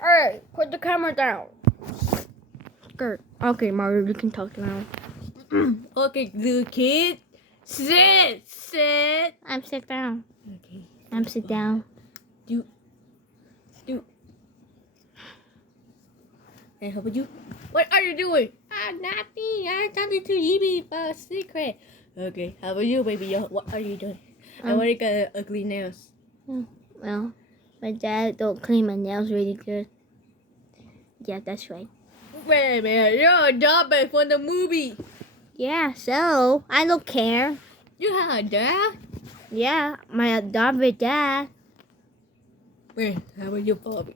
Alright, put the camera down. Good. Okay, Mario, you can talk now. Okay, little kid. Sit. I'm sit down. Okay. I'm sit down. Do. Hey, how about you? What are you doing? Nothing. I'm talking to Yibi about a secret. Okay, how about you, baby? What are you doing? I want to get ugly nails. Well, my dad don't clean my nails really good. Yeah, that's right. Wait a minute, you're a dog from the movie. Yeah, so I don't care. You have a dad? Yeah, my adopted dad. Wait, how about you, Bobby?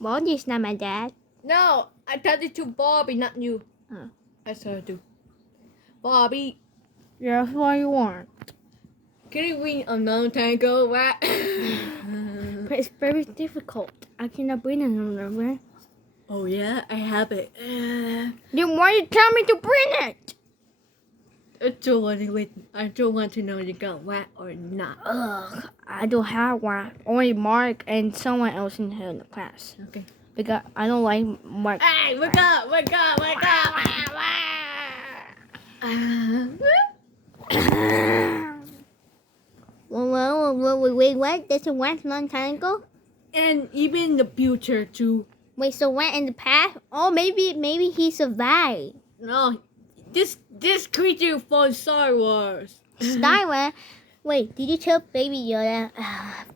Baldi's not my dad. No, I talked to Bobby, not you. Oh. I saw you. Bobby, Yeah, that's what you want. can you win a long time ago, right? But it's very difficult. I cannot bring it over. Oh yeah, I have it. Then why you tell me to bring it? I don't want to know you got wet or not. Ugh, I don't have one. Only Mark and someone else in here in the class. Okay. Because I don't like Mark. Hey, wake up! Wait, what? That's a what? Long time ago? And even in the future too. Wait, so went in the past? Oh, maybe he survived. No, this creature from Star Wars. Star Wars? Wait, did you tell Baby Yoda?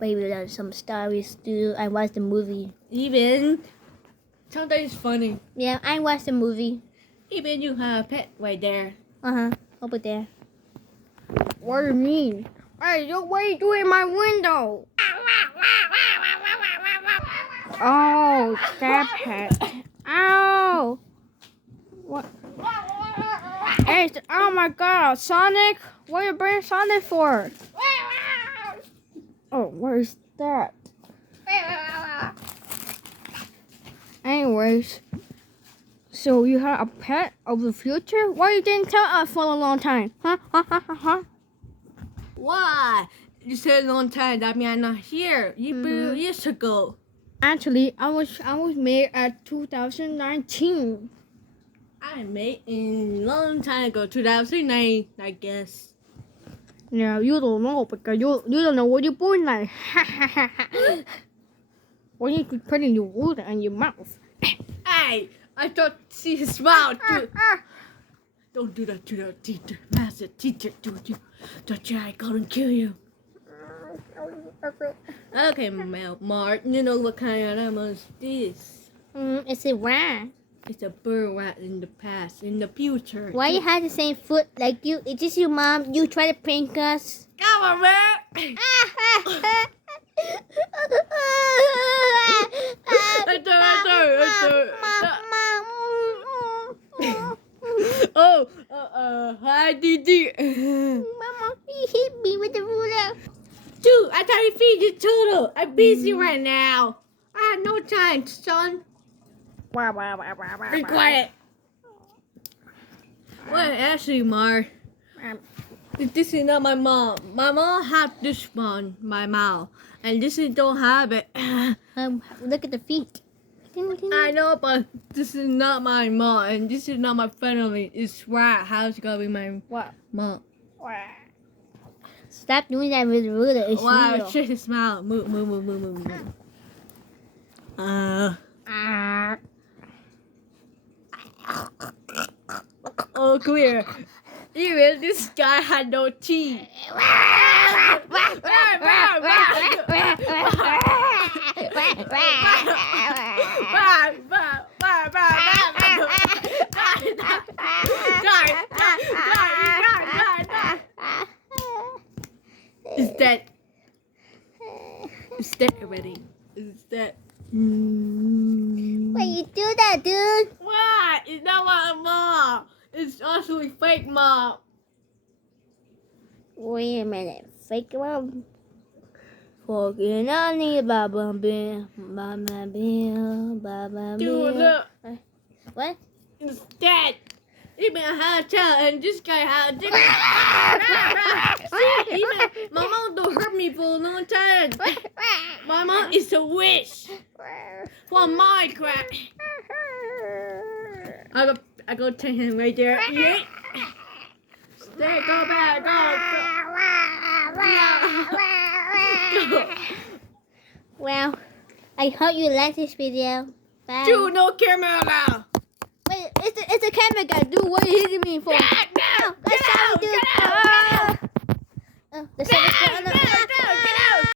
Baby Yoda, some Star Wars dude. I watched the movie. Even sometimes funny. Yeah, I watched the movie. Even you have a pet right there. Over there. What do you mean? Hey, what are you doing in my window? Oh, stop it. Ow! What? Hey, oh my god, Sonic! What are you bringing Sonic for? Oh, what is that? Anyways, so you have a pet of the future? Why you didn't tell us for a long time? Huh? Why? You said a long time. That means I'm not here. You years ago. Actually, I was made at 2019. I made in long time ago, 2009, I guess. Yeah, you don't know because you don't know what you're born like. Why you keep putting your water in your mouth? Hey, I thought see his smile too. Don't do that to the teacher, master teacher. Don't you? I gonna kill you. Okay, Mark, you know what kind of animal is this? It's a rat. It's a bird rat in the past, in the future. Why you have the same foot like you? Is this your mom? You try to prank us? Come on, man! Hi, Didi. Mama, he hit me with the ruler. Dude, I thought you feed you turtle. I'm busy right now. I have no time, son. Be quiet. Well, actually, Mar, this is not my mom. My mom have this one, my mouth, and this is don't have it. Look at the feet. I know, but this is not my mom, and this is not my family. It's right. How's it gonna be my mom? Stop doing that with the ruler. It's Wow, real. shit his mouth. Move. Oh, clear. Even this guy had no teeth. Is that? Is that already? Is that? Why you do that, dude? What? It's not my mom. It's actually fake mom. Wait a minute. Fake mom. Fucking on the baba bill, Dude, look. What? It's that. Even I had a child, and this guy had a dick. See, even my mom don't hurt me for a long time. My mom is a witch for Minecraft. I go take him right there. Yeah. Stay, go back, go. Well, I hope you like this video. Bye. Dude, no camera now. Wait, it's a camera guy. Dude, what are you hitting me for? Get out, That's how we do it. get out. The subscribe.